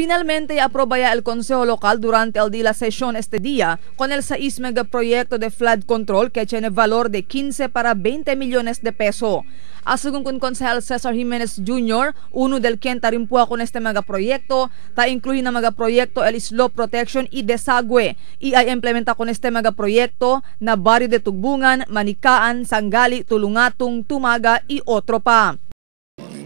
Finalmente aprobó ya el Consejo Local durante el día de la sesión este día con el 6 megaproyecto de flood control que tiene valor de 15 para 20 millones de pesos. Según con Concejal Cesar Jimenez Jr., uno del quien tarimpua con este megaproyecto, incluye na megaproyecto el slope protection y desagüe. Y ay implementa con este megaproyecto na barrio de Tugbungan, Manikaan, Sangali, Tulungatong, Tumaga y otro pa.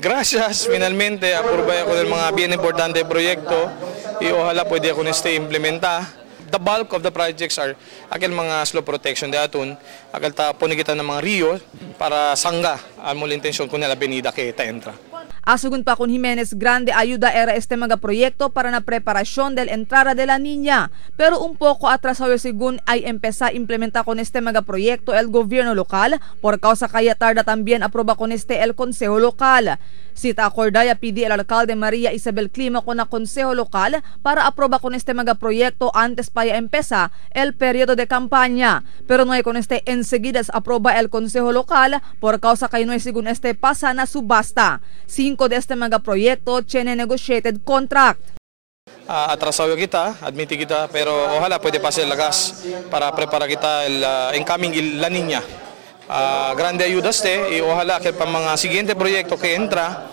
Gracias, finalmente aprobay ako ng mga bien importante proyekto y ojalá pwede ako neste implementa. The bulk of the projects are akil mga slope protection de atun, akil ta punigitan ng mga rio para sangga ang mula intensyon ko nila avenida que ta entra. Según pa con Jimenez, grande ayuda era este megaproyecto para la preparación del entrada de la Niña, pero un poco atrasado según ay empezar a implementar con este megaproyecto el gobierno local, por causa kaya tarda también aproba con este el Consejo Local. Sita acordaya pidi el alcalde María Isabel Clima con el Consejo Local para aproba con este megaproyecto antes para empezar el periodo de campaña. Pero no hay con este enseguida aproba el Consejo Local por causa que no hay según este pasa na subasta. 5 de este megaproyecto tiene negotiated contract. Atrasado kita, admiti kita, pero ojalá pwede pasar la gas para preparar kita el incoming La Niña. Grande ayuda y ojalá que para mga siguiente proyecto que entra,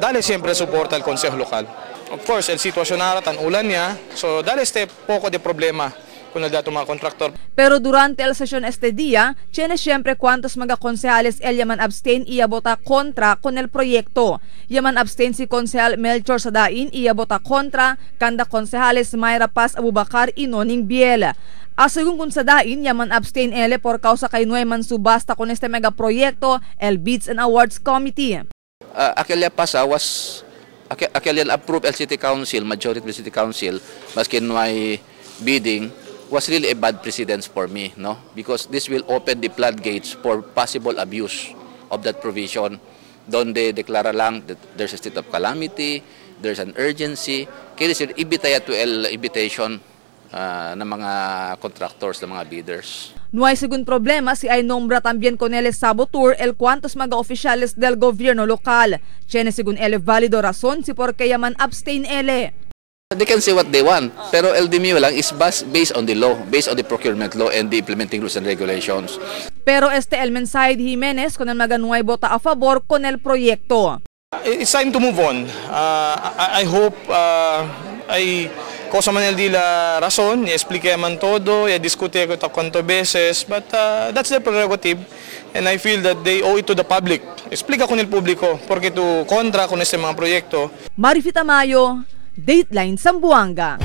dale siempre soporte al Consejo Local. Of course, el sitwasyon na tan ulan niya, so dale poco de problema con el dato mga contractor. Pero durante la sesión este día, tiene siempre cuantos mga concejales el yaman abstain y vota contra con el proyecto. Yaman abstain si concejal Melchor Sadain y vota contra, kanda concejales Mayra Paz Abubakar y Noning Biel. Según kung Sadain, yaman abstain ele por causa kay no man subasta con este megaproyecto, el Bids and Awards Committee. Aquella pasa was aquella approved el City Council, majority of the City Council, maski no ay bidding, was really a bad precedence for me, no? Because this will open the floodgates for possible abuse of that provision. Donde deklara lang that there's a state of calamity, there's an urgency, kaya sir ibitaya to el invitation ng mga contractors, ng mga bidders. No hay según problema si ay nombra también con el saboteur el cuantos mga oficiales del gobierno local. Tiene según el válido razón si por qué yaman abstain ele. They can say what they want, pero el DMU lang is based on the law, based on the procurement law and the implementing rules and regulations. Pero el mensahe de Jimenez con el mga nuay bota a favor con el proyecto. It's time to move on. I hope cosa man el di la razón, i-explique man todo, i-discute ko ito kwanto beses, but that's their prerogative and I feel that they owe it to the public. Explica con el publiko, porque tu kontra con este mga proyekto. Marifita Mayo, Dateline Zamboanga.